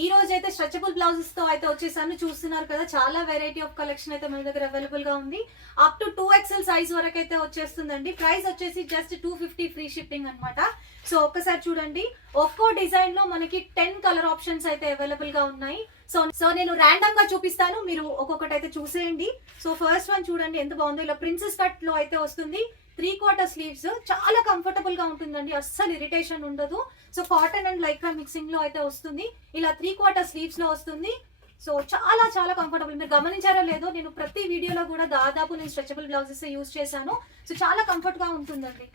ఈ రోజు అయితే స్ట్రెచబుల్ బ్లౌజెస్ తో అయితే వచ్చేసాను. చూస్తున్నారు కదా, చాలా వెరైటీ ఆఫ్ కలెక్షన్ అయితే మన దగ్గర అవైలబుల్ గా ఉంది. అప్ టు 2XL సైజ్ వరకు అయితే వచ్చేస్తుందండి. ప్రైస్ వచ్చేసి జస్ట్ 250 ఫ్రీ షిప్పింగ్ అన్నమాట. సో ఒక్కసారి చూడండి, ఒక్కో డిజైన్ లో మనకి 10 కలర్ ఆప్షన్స్ అయితే అవైలబుల్ గా ఉన్నాయి. సో నేను ర్యాండమ్ గా చూపిస్తాను, మీరు ఒక్కొక్కటి అయితే చూసేయండి. సో ఫస్ట్ వన్ చూడండి ఎంత బాగుందో. ఇలా ప్రిన్సెస్ కట్ లో అయితే వస్తుంది. 3/4 స్లీవ్స్, చాలా కంఫర్టబుల్ గా ఉంటుందండి, అస్సలు ఇరిటేషన్ ఉండదు. So cotton and Lycra mixing లో అయితే వస్తుంది. ఇలా 3/4 స్లీవ్స్ లో వస్తుంది. సో చాలా చాలా కంఫర్టబుల్. మీరు గమనించారో లేదో, నేను ప్రతి వీడియోలో కూడా దాదాపు నేను స్ట్రెచబుల్ బ్లౌజెస్ యూజ్ చేశాను. సో చాలా కంఫర్ట్ గా ఉంటుందండి.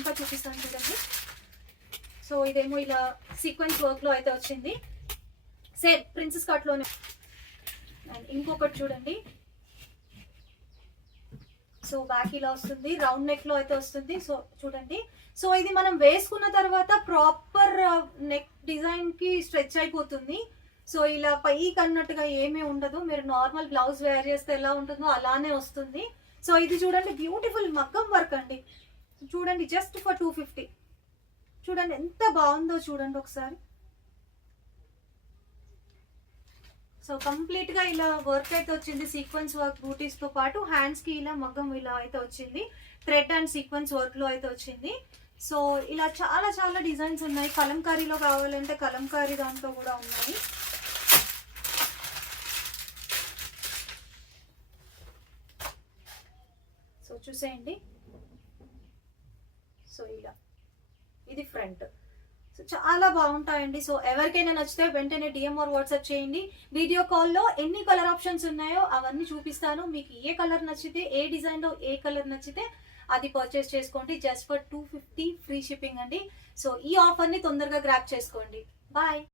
ఇంకా చూపిస్తాను చూడండి. సో ఇదేమో ఇలా సీక్వెన్స్ వర్క్ లో అయితే వచ్చింది, సేమ్ ప్రిన్సెస్ కట్ లోనే. అండ్ ఇంకొకటి చూడండి. సో బ్యాక్ ఇలా వస్తుంది, రౌండ్ నెక్ లో అయితే వస్తుంది. సో చూడండి, సో ఇది మనం వేసుకున్న తర్వాత ప్రాపర్ నెక్ డిజైన్ కి స్ట్రెచ్ అయిపోతుంది. సో ఇలా పైకి అన్నట్టుగా ఏమీ ఉండదు. మీరు నార్మల్ బ్లౌజ్ వేర్ చేస్తే ఎలా ఉంటుందో అలానే వస్తుంది. సో ఇది చూడండి, బ్యూటిఫుల్ మగ్గం వర్క్ అండి. చూడండి, జస్ట్ ఫర్ 250. చూడండి ఎంత బాగుందో చూడండి ఒకసారి. సో కంప్లీట్ గా ఇలా వర్క్ అయితే వచ్చింది, సీక్వెన్స్ వర్క్ బూటీస్ తో పాటు హ్యాండ్స్ కి ఇలా మగ్గం ఇలా అయితే వచ్చింది, థ్రెడ్ అండ్ సీక్వెన్స్ వర్క్ లో అయితే వచ్చింది. సో ఇలా చాలా చాలా డిజైన్స్ ఉన్నాయి. కలంకారీలో కావాలంటే కలంకారీ దాంట్లో కూడా ఉన్నాయి. సో చూసేయండి. సో ఇలా ఇది ఫ్రంట్. సో చాలా బాగుంటాయండి. సో ఎవరికైనా నచ్చితే వెంటనే డిఎం ఆర్ వాట్సాప్ చేయండి. వీడియో కాల్లో ఎన్ని కలర్ ఆప్షన్స్ ఉన్నాయో అవన్నీ చూపిస్తాను. మీకు ఏ కలర్ నచ్చితే, ఏ డిజైన్ లో ఏ కలర్ నచ్చితే అది పర్చేస్ చేసుకోండి. జస్ట్ ఫర్ 250 ఫ్రీ షిప్పింగ్ అండి. సో ఈ ఆఫర్ ని తొందరగా గ్రాప్ చేసుకోండి. బాయ్.